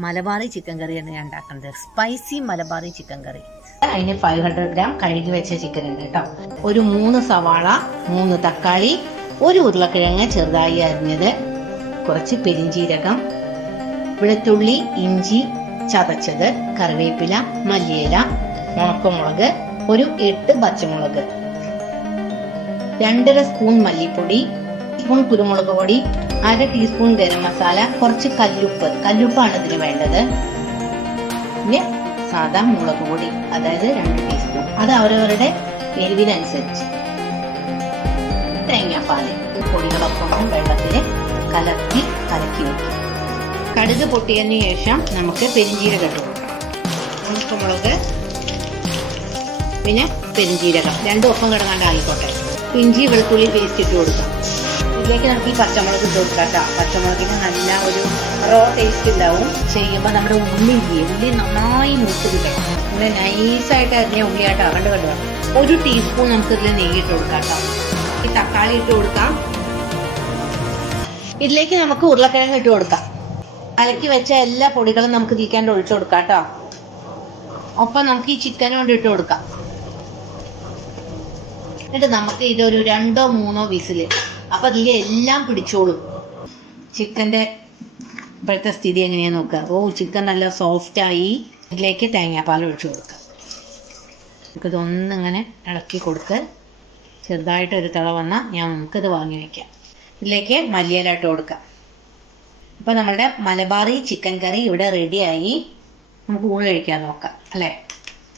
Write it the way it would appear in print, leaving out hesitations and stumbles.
Malabari chicken കറിയാണ് ഞാൻ ഉണ്ടാക്കുന്നത്. സ്പൈസി മലബാറി ചിക്കൻ കറി. അതിന് 500 ഗ്രാം കഴുകി വെച്ച ചിക്കൻ ഉണ്ട് കേട്ടോ. ഒരു 3 സവാള, 3 തക്കാളി, 1 ഉരുളക്കിഴങ്ങ് ചെറുതായി അരിഞ്ഞത്, കുറച്ച് പെരിഞ്ചീരകം, വെളുത്തുള്ളി, ഇഞ്ചി ചതച്ചത്, കറിവേപ്പില, മല്ലിയില, ഉണക്കമുളക്, ഒരു 8 പച്ചമുളക്, 2.5 സ്പൂൺ മല്ലിപ്പൊടി, സ്പൂൺ കുരുമുളക് പൊടി, 1/2 ടീസ്പൂൺ ഗരം മസാല, കുറച്ച് കല്ലുപ്പാണ് ഇതിന് വേണ്ടത്. പിന്നെ സാധാ മുളക് പൊടി, അതായത് 2 ടീസ്പൂൺ. അത് അവരവരുടെ എരിവിനനുസരിച്ച്. തേങ്ങാപ്പാല് പൊടികളൊക്കെ വെള്ളത്തിൽ കലക്കി വെക്കും. കടുക് പൊട്ടിയതിന് ശേഷം നമുക്ക് പെരിഞ്ചീരകം ഇട്ട് കൊടുക്കാം. ഉണക്കമുളക് പിന്നെ പെരിഞ്ചീരകം രണ്ടും ഒപ്പം കിടങ്ങാണ്ട് ആയിക്കോട്ടെ. ഇഞ്ചി വെളുത്തുള്ളി പേസ്റ്റ് ഇട്ട് കൊടുക്കാം. ഇതിലേക്ക് നമുക്ക് ഈ പച്ചമുളക് ഇട്ട് കൊടുക്കാം കേട്ടോ. പച്ചമുളകിന് നല്ല ഒരു റോ ടേസ്റ്റ് ഉണ്ടാവും. ചെയ്യുമ്പോൾ നമ്മുടെ ഉള്ളി നന്നായി മൂത്ത് കിട്ടണം. നമ്മുടെ നൈസായിട്ട് അരിഞ്ഞ ഉള്ളിയാട്ടോ. കണ്ടു 1 ടീസ്പൂൺ നമുക്ക് ഇതിൽ നെയ്യ് ഇട്ട് കൊടുക്കാം കേട്ടോ. ഈ തക്കാളി ഇട്ട് കൊടുക്കാം. ഇതിലേക്ക് നമുക്ക് ഉരുളക്കിഴങ്ങ് ഇട്ട് കൊടുക്കാം. കലക്കി വെച്ച എല്ലാ പൊടികളും നമുക്ക് ഇതിലേക്ക് ഒഴിച്ചു കൊടുക്കാം കേട്ടോ. ഒപ്പം നമുക്ക് ഈ ചിക്കനും കൊണ്ട് ഇട്ട് കൊടുക്കാം. എന്നിട്ട് നമുക്ക് ഇതൊരു 2-3 വിസില്. അപ്പൊ ഇതിലേക്ക് എല്ലാം പിടിച്ചോളും. ചിക്കൻ്റെ ഇപ്പോഴത്തെ സ്ഥിതി എങ്ങനെയാന്ന് നോക്കുക. ചിക്കൻ നല്ല സോഫ്റ്റായി. ഇതിലേക്ക് തേങ്ങാപ്പാൽ ഒഴിച്ചു കൊടുക്കുക. നമുക്കിതൊന്നിങ്ങനെ ഇളക്കി കൊടുത്ത് ചെറുതായിട്ടൊരു തിള വന്നാൽ നമുക്കിത് വാങ്ങി വയ്ക്കാം. ഇതിലേക്ക് മല്ലിയില ഇട്ട് കൊടുക്കാം. അപ്പോൾ നമ്മളുടെ മലബാറി ചിക്കൻ കറി ഇവിടെ റെഡിയായി. നമുക്ക് ഊണ് കഴിക്കാൻ നോക്കാം അല്ലേ.